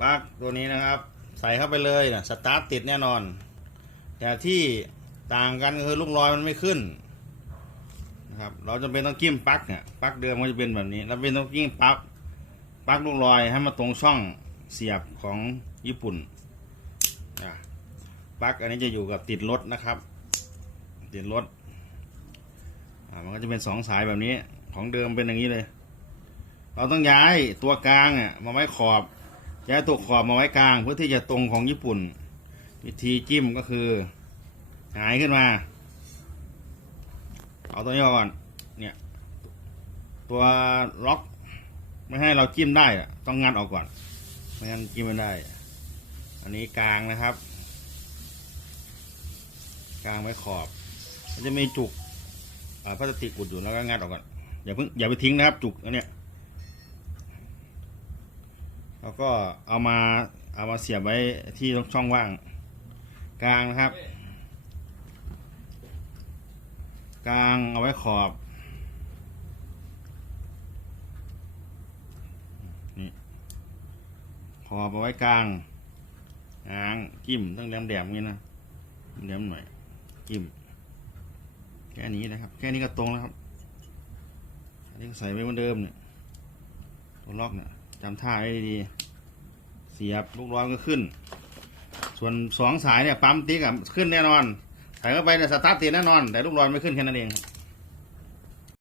ปลั๊กตัวนี้นะครับ ใส่เข้าไปเลยนะสตาร์ทติดแน่นอน แต่ที่ต่างกันก็คือลูกลอยมันไม่ขึ้นนะครับเราจะเป็นต้องกิ้มปลั๊กเนี่ยปลั๊กเดิมมันจะเป็นแบบนี้เราเป็นต้องกิ้มปลั๊กปลั๊กลูกลอยให้มาตรงช่องเสียบของญี่ปุ่นอะปลั๊กอันนี้จะอยู่กับติดรถนะครับ ติดรถมันก็จะเป็นสองสายแบบนี้ของเดิมเป็นอย่างนี้เลย เราต้องย้ายตัวกลางอะมาไว้ขอบ ย้ายตัวขอบมาไว้กลาง เพื่อที่จะตรงของญี่ปุ่น วิธีจิ้มก็คือ หายขึ้นมา เอาตัวนี้ก่อนเนี่ยตัวล็อก ไม่ให้เราจิ้มได้ต้องงัดออกก่อนไม่งั้นจิ้มไม่ได้ อันนี้กลางนะครับ กลางไว้ขอบมันจะมีจุกอ่าพลาสติกอุดอยู่แล้วก็งัดออกก่อนอย่าเพิ่งอย่าไปทิ้งนะครับ จุกอันเนี้ย แล้วก็เอามาเอามาเสียบไว้ที่ช่องว่าง กลางนะครับ กลางเอาไว้ขอบนี่ขอบเอาไว้กลางหางจิ้มต้องแหลมแหลมๆอย่างนี้นะแหลมหน่อยจิ้มแค่นี้นะครับ แค่นี้ก็ตรงแล้วครับอันนี้ใส่ไว้เหมือนเดิมเนี่ย ตัวล็อกเนี่ยจำท่าไว้ดีเสียบลูกร้อนก็ขึ้น ส่วนสองสายเนี่ยปั๊มติ๊กอะขึ้นแน่นอนใส่เข้าไปเนี่ยสตาร์ทติดแน่นอน แต่ลูกร้อนไม่ขึ้นแค่นั้นเองครับ